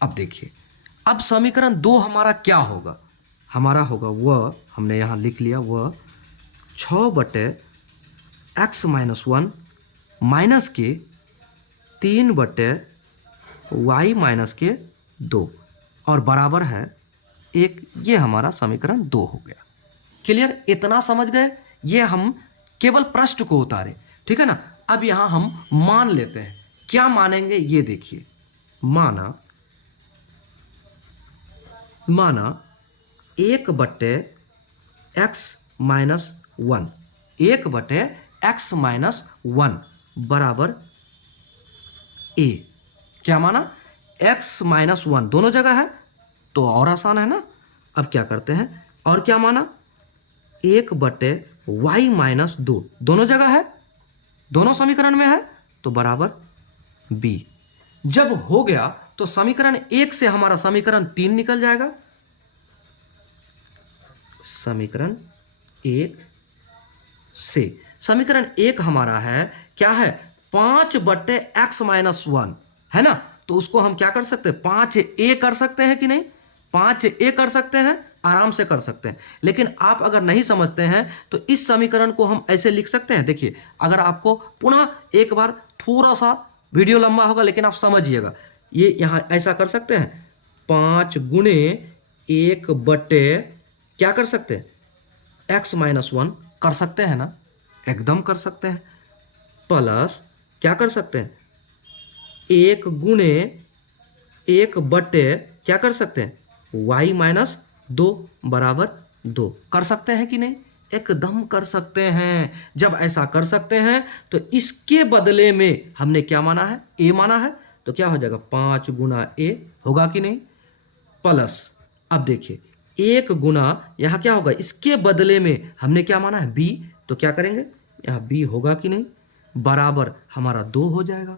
अब देखिए, अब समीकरण 2 हमारा क्या होगा, हमारा होगा वह, हमने यहाँ लिख लिया, वह 6/x-1 माइनस के 3/y माइनस के 2 और बराबर है 1, ये हमारा समीकरण 2 हो गया। क्लियर, इतना समझ गए। ये हम केवल पृष्ठ को उतारे, ठीक है ना। अब यहां हम मान लेते हैं, क्या मानेंगे ये देखिए। माना 1/x-1, 1/x-1 बराबर a। क्या माना, x-1 दोनों जगह है तो और आसान है ना। अब क्या करते हैं, और क्या माना, 1/y-2 दोनों जगह है, दोनों समीकरण में है तो बराबर b। जब हो गया तो समीकरण 1 से हमारा समीकरण 3 निकल जाएगा। समीकरण 1 से समीकरण 1 हमारा है, क्या है, 5/x-1 है ना। तो उसको हम क्या कर सकते हैं, 5a कर सकते हैं कि नहीं, 5a कर सकते हैं, आराम से कर सकते हैं। लेकिन आप अगर नहीं समझते हैं तो इस समीकरण को हम ऐसे लिख सकते हैं। देखिए, अगर आपको पुनः एक बार, थोड़ा सा वीडियो लंबा होगा लेकिन आप समझिएगा, ये यहाँ ऐसा कर सकते हैं, 5 गुणे 1/, क्या कर सकते हैं, x-1 कर सकते हैं ना, एकदम कर सकते हैं, प्लस क्या कर सकते हैं, 1 गुणे 1/, क्या कर सकते हैं, y-2 बराबर 2 कर सकते हैं कि नहीं, एकदम कर सकते हैं। जब ऐसा कर सकते हैं तो इसके बदले में हमने क्या माना है, a माना है, तो क्या हो जाएगा, 5 गुना a होगा कि नहीं, प्लस अब देखिए 1 गुना यहाँ क्या होगा, इसके बदले में हमने क्या माना है, b, तो क्या करेंगे, यहाँ b होगा कि नहीं, बराबर हमारा 2 हो जाएगा।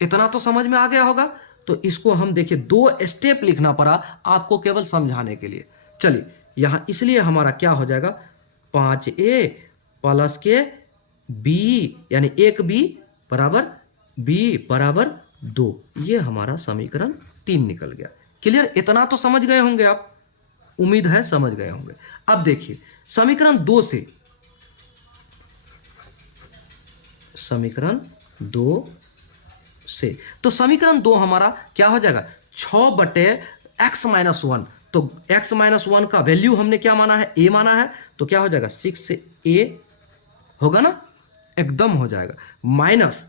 इतना तो समझ में आ गया होगा। तो इसको हम देखिए 2 स्टेप लिखना पड़ा आपको केवल समझाने के लिए। चलिए यहाँ इसलिए हमारा क्या हो जाएगा, 5a प्लस के b यानी 1b बराबर 2, ये हमारा समीकरण 3 निकल गया। क्लियर, इतना तो समझ गए होंगे आप, उम्मीद है समझ गए होंगे। अब देखिए समीकरण 2 से, समीकरण 2 से, तो समीकरण 2 हमारा क्या हो जाएगा, 6/x-1। तो x-1 का वैल्यू हमने क्या माना है, a माना है, तो क्या हो जाएगा, 6a होगा ना, एकदम हो जाएगा, माइनस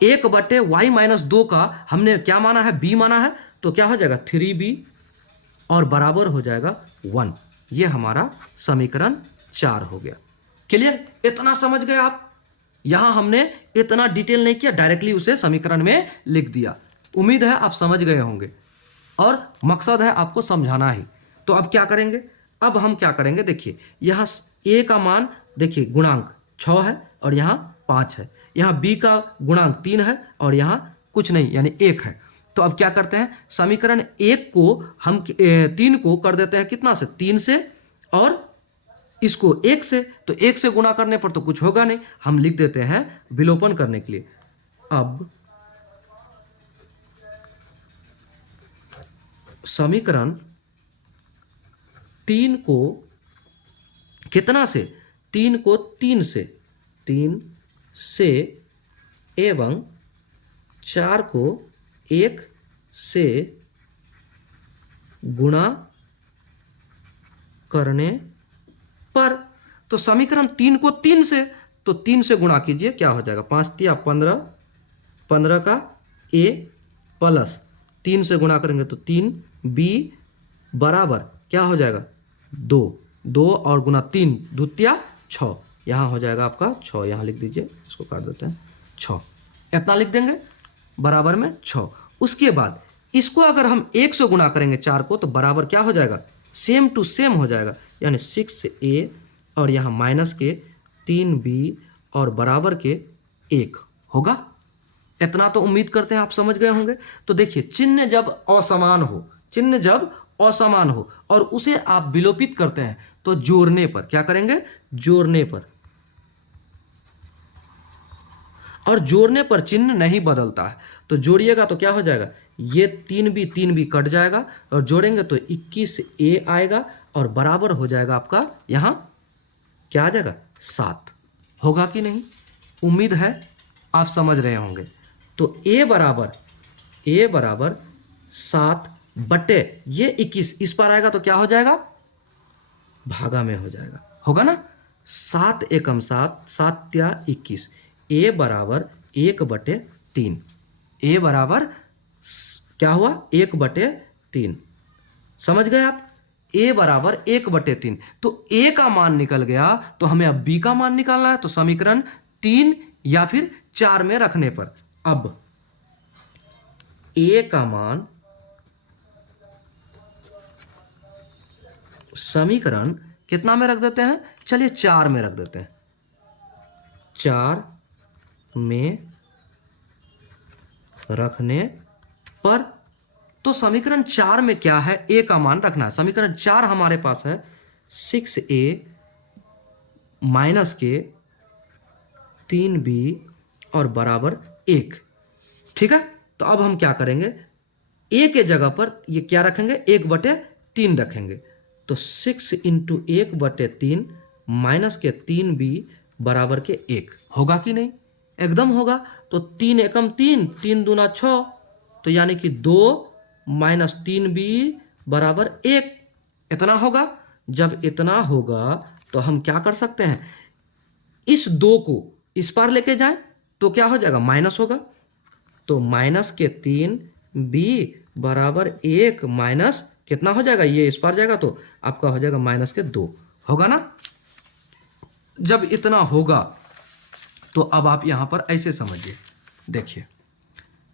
1/y-2 का हमने क्या माना है, b माना है, तो क्या हो जाएगा, 3b और बराबर हो जाएगा 1। ये हमारा समीकरण 4 हो गया। क्लियर, इतना समझ गए आप। यहां हमने इतना डिटेल नहीं किया, डायरेक्टली उसे समीकरण में लिख दिया। उम्मीद है आप समझ गए होंगे और मकसद है आपको समझाना ही। तो अब क्या करेंगे, अब हम क्या करेंगे, देखिए यहाँ a का मान, देखिए गुणांक 6 है और यहाँ 5 है, यहाँ b का गुणांक 3 है और यहाँ कुछ नहीं यानी 1 है। तो अब क्या करते हैं, समीकरण 1 को हम 3 को कर देते हैं कितना से, 3 से, और इसको 1 से, तो 1 से गुणा करने पर तो कुछ होगा नहीं, हम लिख देते हैं विलोपन करने के लिए। अब समीकरण 3 को कितना से, 3 को 3 से एवं 4 को 1 से गुणा करने पर, तो समीकरण 3 को 3 से, तो 3 से गुणा कीजिए, क्या हो जाएगा, 5 तिया 15, 15 का a प्लस 3 से गुणा करेंगे तो 3b बराबर क्या हो जाएगा, 2 और गुना 3 द्वितीया 6, यहाँ हो जाएगा आपका 6, यहाँ लिख दीजिए, इसको काट देते हैं, 6 इतना लिख देंगे बराबर में 6। उसके बाद इसको अगर हम 1 से गुणा करेंगे 4 को, तो बराबर क्या हो जाएगा, सेम टू सेम हो जाएगा, यानी 6a और यहाँ माइनस के 3b और बराबर के 1 होगा। इतना तो उम्मीद करते हैं आप समझ गए होंगे। तो देखिए चिन्ह जब असमान हो और उसे आप विलोपित करते हैं तो जोड़ने पर क्या करेंगे, जोड़ने पर, और जोड़ने पर चिन्ह नहीं बदलता है। तो जोड़िएगा तो क्या हो जाएगा, ये 3b कट जाएगा और जोड़ेंगे तो 21a आएगा और बराबर हो जाएगा आपका यहाँ क्या आ जाएगा, 7। होगा कि नहीं, उम्मीद है आप समझ रहे होंगे। तो a बराबर 7 बटे ये 21, इस पर आएगा तो क्या हो जाएगा, भागा में हो जाएगा, होगा ना। 7 एकम 7, 7 त्या 21, a बराबर 1/3, a बराबर क्या हुआ, 1/3। समझ गए आप, a बराबर 1/3। तो a का मान निकल गया, तो हमें अब b का मान निकालना है। तो समीकरण 3 या फिर 4 में रखने पर अब a का मान समीकरण कितना में रख देते हैं, चलिए 4 में रख देते हैं। 4 में रखने पर तो समीकरण 4 में क्या है, a का मान रखना है। समीकरण 4 हमारे पास है 6a माइनस के 3b और बराबर 1। ठीक है, तो अब हम क्या करेंगे, a के जगह पर ये क्या रखेंगे, 1/3 रखेंगे। तो 6 इंटू 1/3 माइनस के 3b बराबर के 1, होगा कि नहीं, एकदम होगा। तो 3 एकम 3, 3 दूना 6, तो यानी कि 2 माइनस 3b बराबर 1, इतना होगा। जब इतना होगा तो हम क्या कर सकते हैं, इस 2 को इस पार लेके जाएं तो क्या हो जाएगा, माइनस होगा। तो माइनस के 3b बराबर 1 माइनस कितना हो जाएगा, ये इस पार जाएगा तो आपका हो जाएगा माइनस के 2, होगा ना। जब इतना होगा तो अब आप यहां पर ऐसे समझिए, देखिए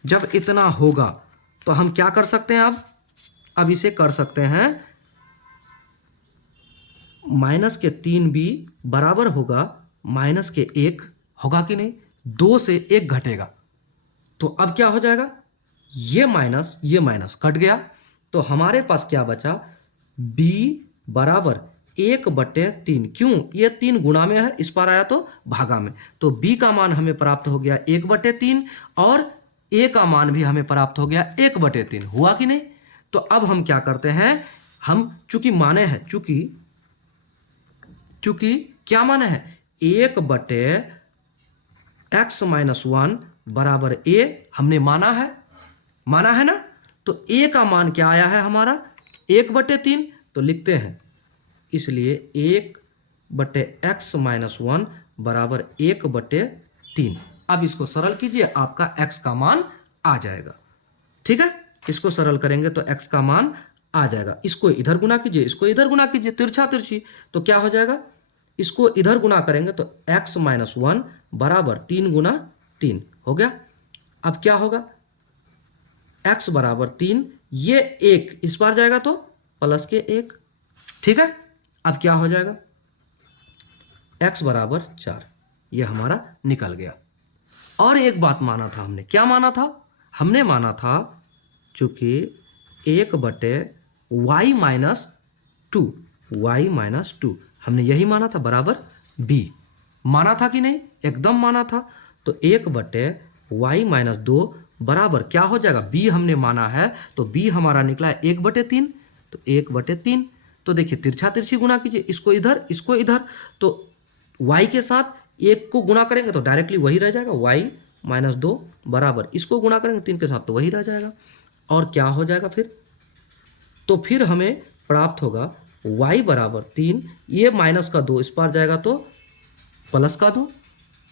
जब इतना होगा तो हम क्या कर सकते हैं, अब इसे कर सकते हैं माइनस के 3b बराबर होगा माइनस के 1, होगा कि नहीं। 2 से 1 घटेगा तो अब क्या हो जाएगा, ये माइनस कट गया, तो हमारे पास क्या बचा, b बराबर 1/3। क्यों, ये 3 गुणा में है, इस पर आया तो भागा में। तो b का मान हमें प्राप्त हो गया 1/3 और a का मान भी हमें प्राप्त हो गया 1/3, हुआ कि नहीं। तो अब हम क्या करते हैं, हम चूंकि माने हैं, चूंकि क्या माने हैं, 1/x-1 बराबर a हमने माना है ना। तो a का मान क्या आया है हमारा, 1/3, तो लिखते हैं इसलिए 1/x-1 बराबर 1/3। अब इसको सरल कीजिए, आपका x का मान आ जाएगा। ठीक है, इसको सरल करेंगे तो x का मान आ जाएगा। इसको इधर गुना कीजिए, इसको इधर गुना कीजिए, तिरछा तिरछी, तो क्या हो जाएगा, इसको इधर गुना करेंगे तो x-1 बराबर 3 गुना 3 हो गया। अब क्या होगा, x बराबर 3, ये 1 इस बार जाएगा तो प्लस के 1। ठीक है, अब क्या हो जाएगा, x बराबर 4, ये हमारा निकल गया। और एक बात माना था हमने, क्या माना था, हमने माना था चूंकि 1/y-2 हमने यही माना था बराबर b, माना था कि नहीं, एकदम माना था। तो 1/y-2 बराबर क्या हो जाएगा, b हमने माना है तो b हमारा निकला है 1/3, तो 1/3। तो देखिए तिरछा तिरछी गुना कीजिए, इसको इधर इसको इधर, तो y के साथ 1 को गुना करेंगे तो डायरेक्टली वही रह जाएगा, y-2 बराबर इसको गुना करेंगे 3 के साथ तो वही रह जाएगा। और क्या हो जाएगा फिर, तो फिर हमें प्राप्त होगा y बराबर 3, ये माइनस का 2 इस पार जाएगा तो प्लस का 2,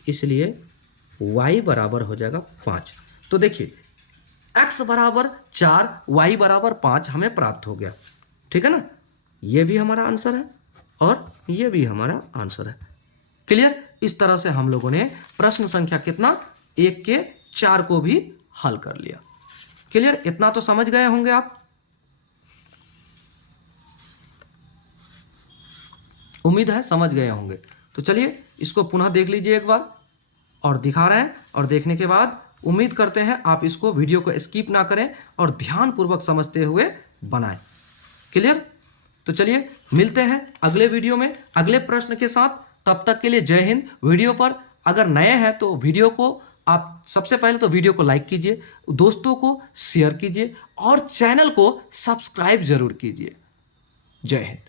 इसलिए y बराबर हो जाएगा 5। तो देखिए x बराबर 4, y बराबर 5 हमें प्राप्त हो गया। ठीक है ना, ये भी हमारा आंसर है और ये भी हमारा आंसर है। क्लियर, इस तरह से हम लोगों ने प्रश्न संख्या कितना, 1 के 4 को भी हल कर लिया। क्लियर, इतना तो समझ गए होंगे आप, उम्मीद है समझ गए होंगे। तो चलिए इसको पुनः देख लीजिए एक बार, और दिखा रहे हैं, और देखने के बाद उम्मीद करते हैं आप इसको वीडियो को स्किप ना करें और ध्यानपूर्वक समझते हुए बनाएं। क्लियर, तो चलिए मिलते हैं अगले वीडियो में अगले प्रश्न के साथ। तब तक के लिए जय हिंद। वीडियो पर अगर नए हैं तो वीडियो को आप सबसे पहले तो वीडियो को लाइक कीजिए, दोस्तों को शेयर कीजिए और चैनल को सब्सक्राइब जरूर कीजिए। जय हिंद।